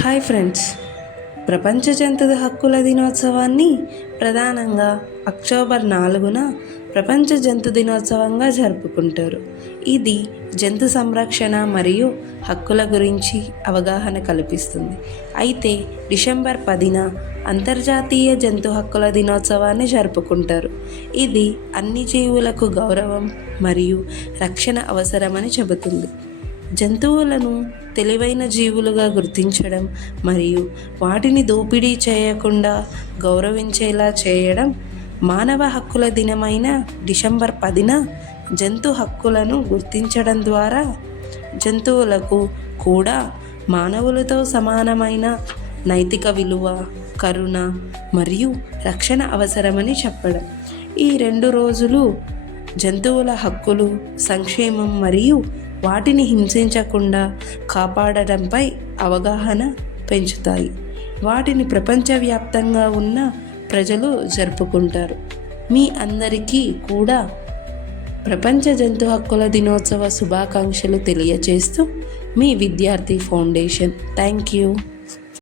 Hi friends, ప్రపంచ జంతు హక్కుల దినోత్సవాన్ని ప్రధానంగా అక్టోబర్ 4న ప్రపంచ జంతు దినోత్సవంగా జరుపుకుంటారు. ఇది జంతు సంరక్షణ మరియు హక్కుల గురించి అవగాహన కల్పిస్తుంది. అయితే డిసెంబర్ 10న అంతర్జాతీయ జంతు హక్కుల దినోత్సవాన్ని జరుపుకుంటారు. ఇది అన్ని జీవులకు గౌరవం మరియు రక్షణ అవసరమని చెబుతుంది. జంతువులను తెలివైన జీవులుగా గుర్తించడం మరియు వాటిని దోపిడీ చేయకుండా గౌరవించేలా చేయడం మానవ హక్కుల దినమైన డిసెంబర్ 10న జంతు హక్కులను గుర్తించడం ద్వారా జంతువులకు కూడా మానవులతో సమానమైన నైతిక విలువ, కరుణ మరియు రక్షణ అవసరమని చెప్పడం. ఈ 2 రోజులు జంతువుల హక్కులు, సంక్షేమం మరియు వాటిని హింసించకుండా కాపాడడంపై అవగాహన పెంచుతాయి. వాటిని ప్రపంచవ్యాప్తంగా ఉన్న ప్రజలు జరుపుకుంటారు. మీ అందరికీ కూడా ప్రపంచ జంతు హక్కుల దినోత్సవ శుభాకాంక్షలు తెలియజేస్తూ మీ విద్యార్థి ఫౌండేషన్. Thank you.